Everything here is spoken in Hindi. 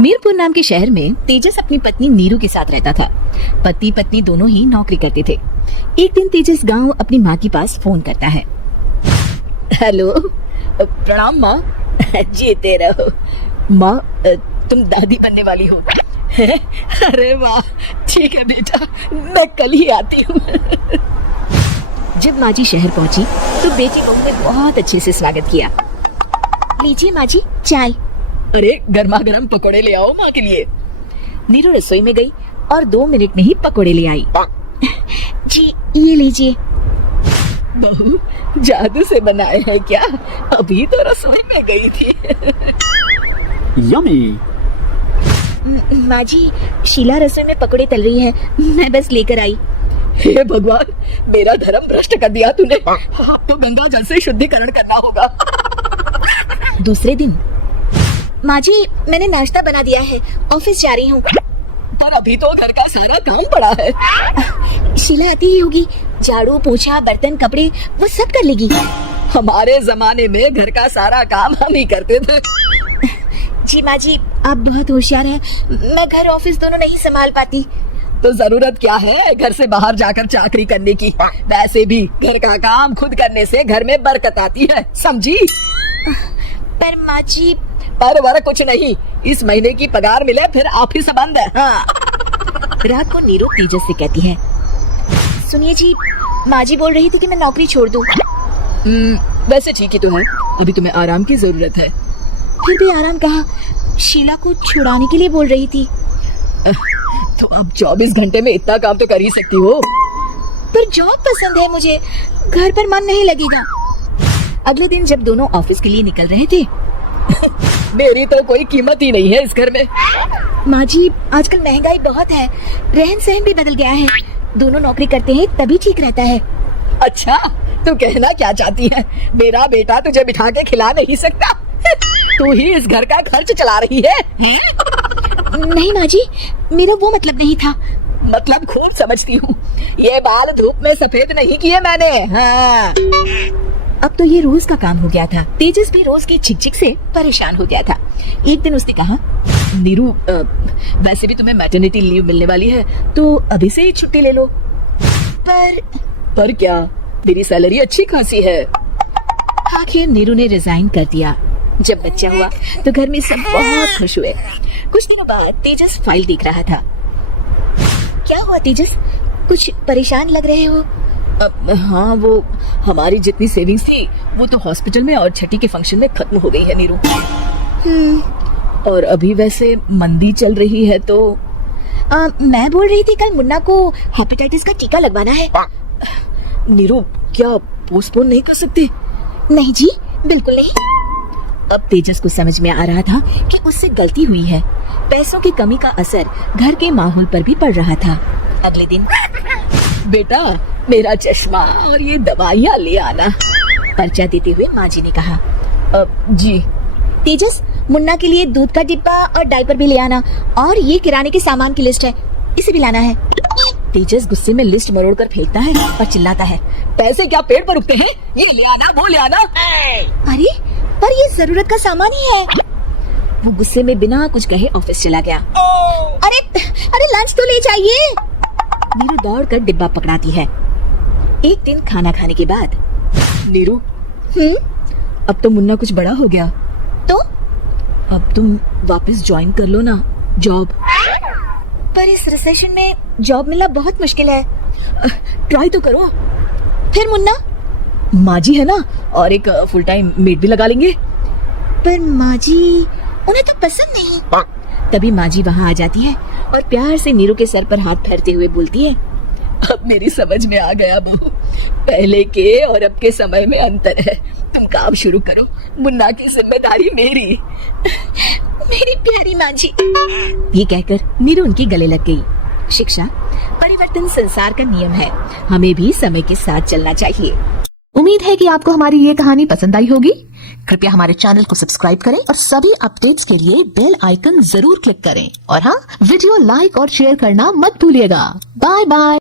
मीरपुर नाम के शहर में तेजस अपनी पत्नी नीरू के साथ रहता था। पति पत्नी दोनों ही नौकरी करते थे। एक दिन तेजस गांव अपनी माँ के पास फोन करता है। हेलो, प्रणाम माँ। जीते रहो माँ, तुम दादी बनने वाली हो। अरे वाह, ठीक है बेटा, मैं कल ही आती हूँ। जब माँ जी शहर पहुंची तो बेटी बहू ने बहुत अच्छे से स्वागत किया। लीजिए माँ जी चाय। अरे गर्मा गर्म पकोड़े ले आओ माँ के लिए। नीरू रसोई में गई और 2 मिनट में ही पकोड़े ले आई। जी ये लीजिए। बहू जादू से बनाए हैं क्या? अभी तो रसोई में गई थी। यम्मी। माँ जी, शीला रसोई में पकोड़े तल रही है, मैं बस लेकर आई। हे भगवान, मेरा धर्म भ्रष्ट कर दिया तूने। तो गंगा जल से शुद्धिकरण करना होगा। दूसरे दिन, माँ जी मैंने नाश्ता बना दिया है, ऑफिस जा रही हूँ। पर अभी तो घर का सारा काम पड़ा है। शीला आती ही होगी, झाड़ू पोछा बर्तन कपड़े वो सब कर लेगी। हमारे जमाने में घर का सारा काम हम ही करते थे। जी माँ जी, आप बहुत होशियार हैं, मैं घर ऑफिस दोनों नहीं संभाल पाती। तो जरूरत क्या है घर से बाहर जाकर चाकरी करने की? वैसे भी घर का काम खुद करने से घर में बरकत आती है, समझी? पर माँ जी। पर वर कुछ नहीं, इस महीने की पगार मिले फिर ऑफिस बंद है। हाँ। रात को नीरू तेजस से कहती है, सुनिए जी, माँ जी बोल रही थी कि मैं नौकरी छोड़ दूं। वैसे ठीक ही तो है, अभी तुम्हें आराम की जरूरत है। फिर भी आराम कहाँ, शीला को छुड़ाने के लिए बोल रही थी। तो अब 24 घंटे में इतना काम तो कर ही सकती हो। पर जॉब पसंद है मुझे, घर पर मन नहीं लगेगा। अगले दिन जब दोनों ऑफिस के लिए निकल रहे थे, मेरी तो कोई कीमत ही नहीं है इस घर में। माँ जी आजकल महंगाई बहुत है, रहन सहन भी बदल गया है, दोनों नौकरी करते हैं तभी ठीक रहता है। अच्छा, तू कहना क्या चाहती है? मेरा बेटा तुझे बिठा के खिला नहीं सकता? तू ही इस घर का खर्च चला रही है? नहीं माँ जी, मेरा वो मतलब नहीं था। मतलब खूब समझती हूँ, ये बाल धूप में सफेद नहीं किए मैंने। हाँ। अब तो ये रोज का काम हो गया था। तेजस भी रोज की चिक चिक से परेशान हो गया था। एक दिन उसने कहा, नीरू वैसे भी तुम्हें मैटरनिटी लीव मिलने वाली है, तो अभी से ही छुट्टी ले लो। पर क्या, मेरी सैलरी अच्छी खासी है। आखिर नीरू ने रिजाइन कर दिया। जब बच्चा हुआ तो घर में सब बहुत खुश हुए। कुछ दिनों बाद तेजस फाइल देख रहा था। क्या हुआ तेजस, कुछ परेशान लग रहे हो? हाँ, वो हमारी जितनी सेविंग्स थी वो तो हॉस्पिटल में और छठी के फंक्शन में खत्म हो गई है नीरू। और अभी वैसे मंदी चल रही है तो मैं बोल रही थी कल मुन्ना को हेपेटाइटिस का टीका लगवाना है। नीरू क्या पोस्टपोन नहीं कर सकते? नहीं जी, बिल्कुल नहीं। अब तेजस को समझ में आ रहा था कि उससे गलती हुई है। पैसों की कमी का असर घर के माहौल पर भी पड़ रहा था। अगले दिन, बेटा मेरा चश्मा और ये दवाइयाँ ले आना, पर्चा देते हुए माँ जी ने कहा। जी। तेजस, मुन्ना के लिए दूध का डिब्बा और डायपर भी ले आना, और ये किराने के सामान की लिस्ट है, इसे भी लाना है। तेजस गुस्से में लिस्ट मरोड़ कर फेंकता है और चिल्लाता है, पैसे क्या पेड़ पर उगते हैं? ये ले आना, वो ले आना। अरे पर ये जरूरत का सामान ही है। वो गुस्से में बिना कुछ कहे ऑफिस चला गया। अरे लंच तो ले जाइए। नीरू दौड़कर डिब्बा पकड़ाती है। एक दिन खाना खाने के बाद, नीरू अब तो मुन्ना कुछ बड़ा हो गया, तो अब तुम वापस ज्वाइन कर लो ना जॉब। पर इस रिसेशन में जॉब मिलना बहुत मुश्किल है। ट्राई तो करो। फिर मुन्ना? माँ जी है ना, और एक फुल टाइम मेड भी लगा लेंगे। पर माँ जी, उन्हें तो पसंद नहीं। तभी माँ जी वहाँ आ जाती है और प्यार से नीरू के सर पर हाथ फेरते हुए बोलती है, अब मेरी समझ में आ गया बहू, पहले के और अब के समय में अंतर है। तुम काम शुरू करो, मुन्ना की जिम्मेदारी मेरी। मेरी प्यारी माँ जी। ये कहकर नीरू उनके गले लग गई। शिक्षा, परिवर्तन संसार का नियम है, हमें भी समय के साथ चलना चाहिए। उम्मीद है कि आपको हमारी ये कहानी पसंद आई होगी। कृपया हमारे चैनल को सब्सक्राइब करें और सभी अपडेट्स के लिए बेल आइकन जरूर क्लिक करें। और हाँ, वीडियो लाइक और शेयर करना मत भूलिएगा। Bye bye.